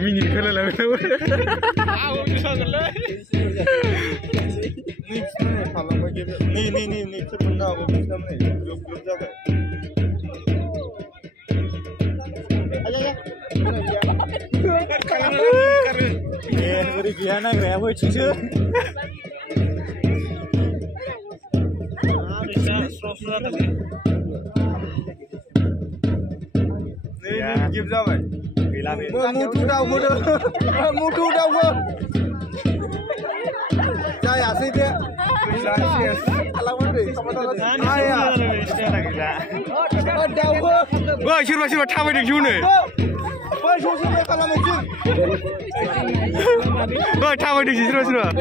Mini kalau lah. Nih sebenarnya aku bisa nih. Belum jaga. Aja. Beri giana gaya boy cucu. Nih give jawab. Mutu dah bodoh. Mutu dah bodoh. Jaya sih dia. Alamat deh. Ayah. Wah, siapa tahu dia cune. Wah, siapa kalau macam. Wah, tahu dia siapa.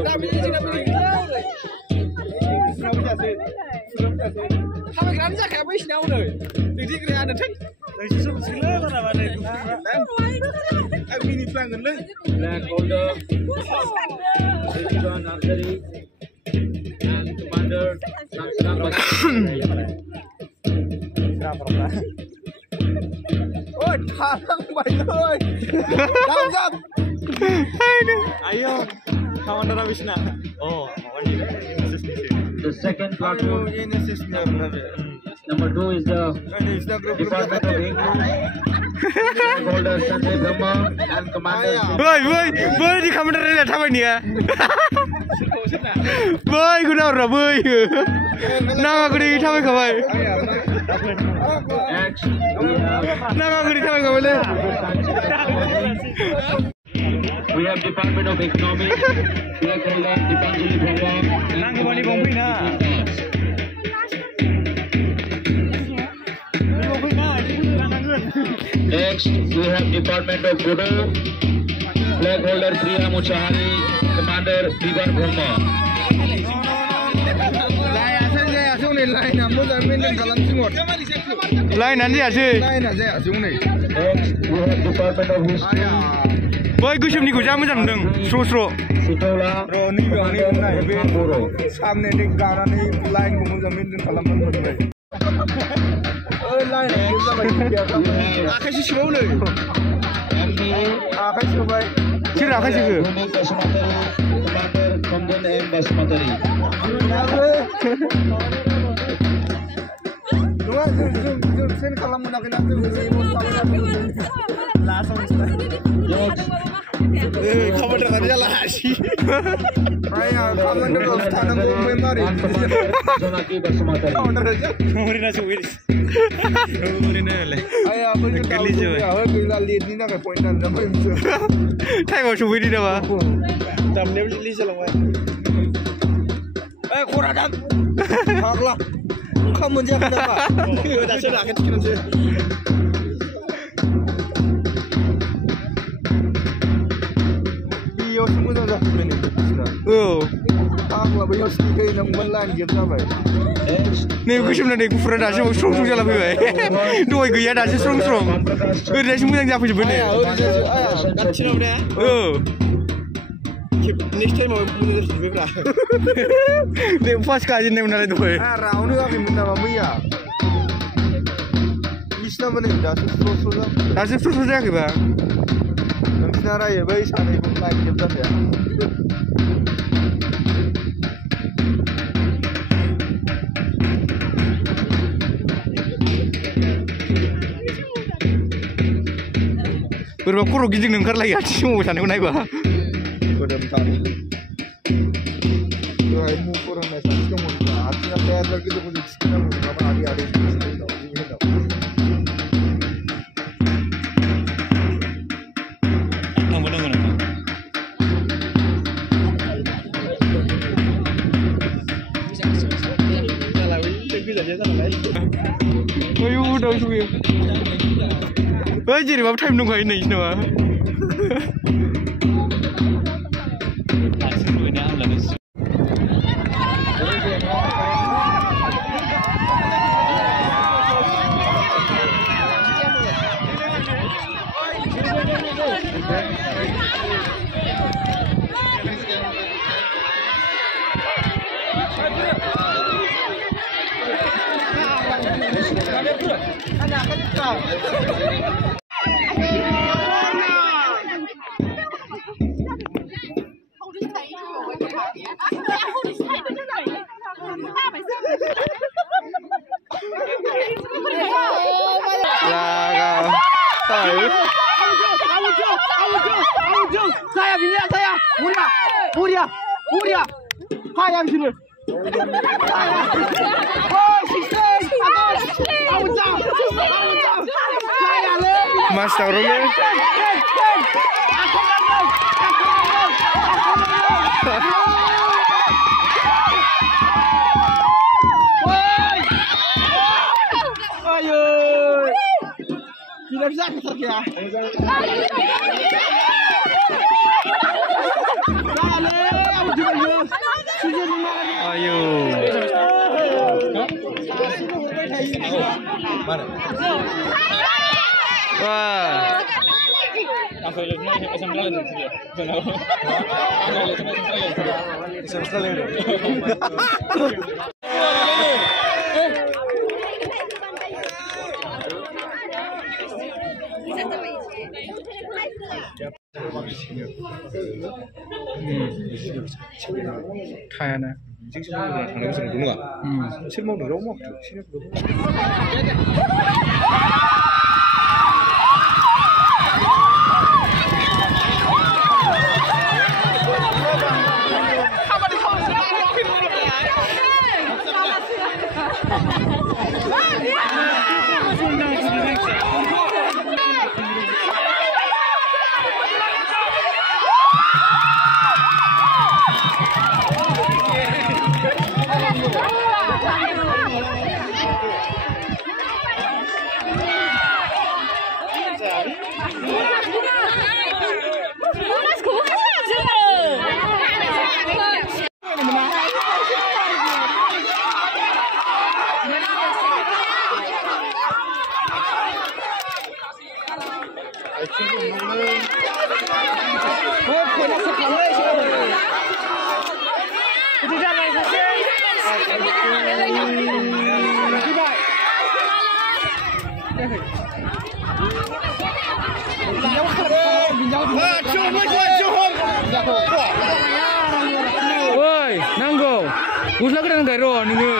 Kamu kan tak kamu isi nama deh. Jadi kerja ada kan? Lagi susu segala mana mana itu. Mini plan kan leh. Black holder. John Archery. And Commander Sang oh, tarang banyak. Thumbs up. Ayo, Commander Abishna. Oh, the second platform. Number 2 is the Department of English. Holder Sanjay Brahma and Commander. Boy, di Commander ni dah tahu ni ya. Boy, guna orang boy. Nama aku di tahu kau boy. Nama aku di tahu kau boleh. We have Department of Economics. We have Dipanjali Brahma. Nanggu bani bombi na. Next, we have Department of Judo, flag holder Priya Muchahari, Commander Divan Brahma. Line nanti asyik. Next, we have Department of History. Boy, gusum ni gujam macam deng, sro. Sitola, Roni, Roni, Boro. Samne ni gara ni line gumujam ni kalam macam ni. Line akhir sih siapa ni? Akhir siapa? Ciri akhir siapa? Commander Komjen M Basmatari. Zoom sen kalau nak nanti langsung. Commander tadi lah sih. Ayah, Commander Ustana Bombe mari. Zonaki Basmatari. Commander aja. Mari nasi wiris. Mari nale. Ayah, boleh kali je. Ayah, bila lead ni nak point dan nama itu. Thay vào chụp đi đâu mà? Tầm nếu đi xe lòng ê, cô đã đâm. Hoặc là không muốn chơi đâu à? Người ta sẽ là cái chuyện gì? Video semua dah minit. Hoặc là bây giờ cái nông dân lan kiếm ra vậy. Nếu cái chuyện này cũng phải đặt cho sung cho là vậy. Đôi cái đã cho sung. Cái đấy chúng mình đang phải chụp này. Đặt trên đâu đấy? Next time mau punya lebih berapa? Dia pas kaji ni mana itu? Rau ni kami minta mami ya. Bisa mana? Dah susu je ke bang? Nanti nara ya, baik sana ibu lagi jemput ya. Berapa kurang gigi nengkar lagi aja semua sana naik bah. Kodam tadi. Tuh ibu kurang mesej kamu. Akhirnya bayar lagi tu pun diskon kamu. Kamu ada. Wah, jadi bapak time nunggu ini semua. Saya bini saya, Muria, hayam sini. Oh, sistem, saya lebih. Mas taruhnya. Ayo, tidak bisa ya. Ayo. Wah. Kayaknya. Woi, nanggo. Usah kena gairo nunggu.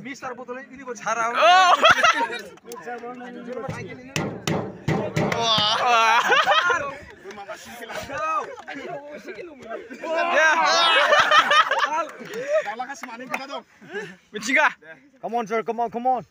Mister botolnya ini buat sarau. Wah. Come on, sir. Come on, come on.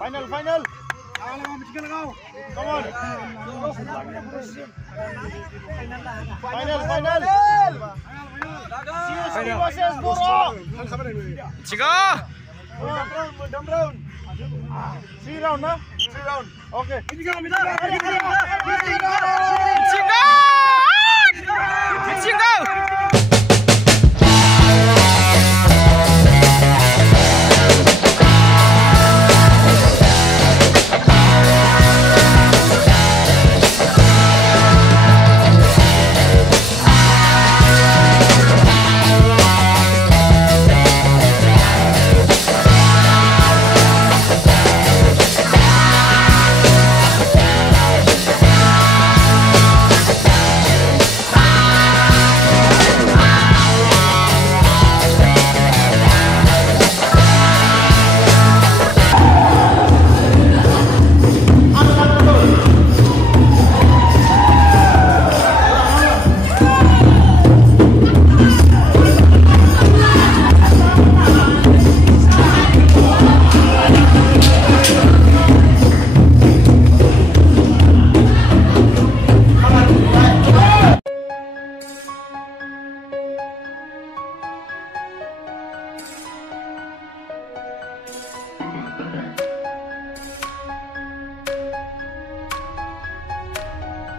Final, final. Come on. Final, final. Chica. Round. 3 round, na? 3 round. Okay. Chica.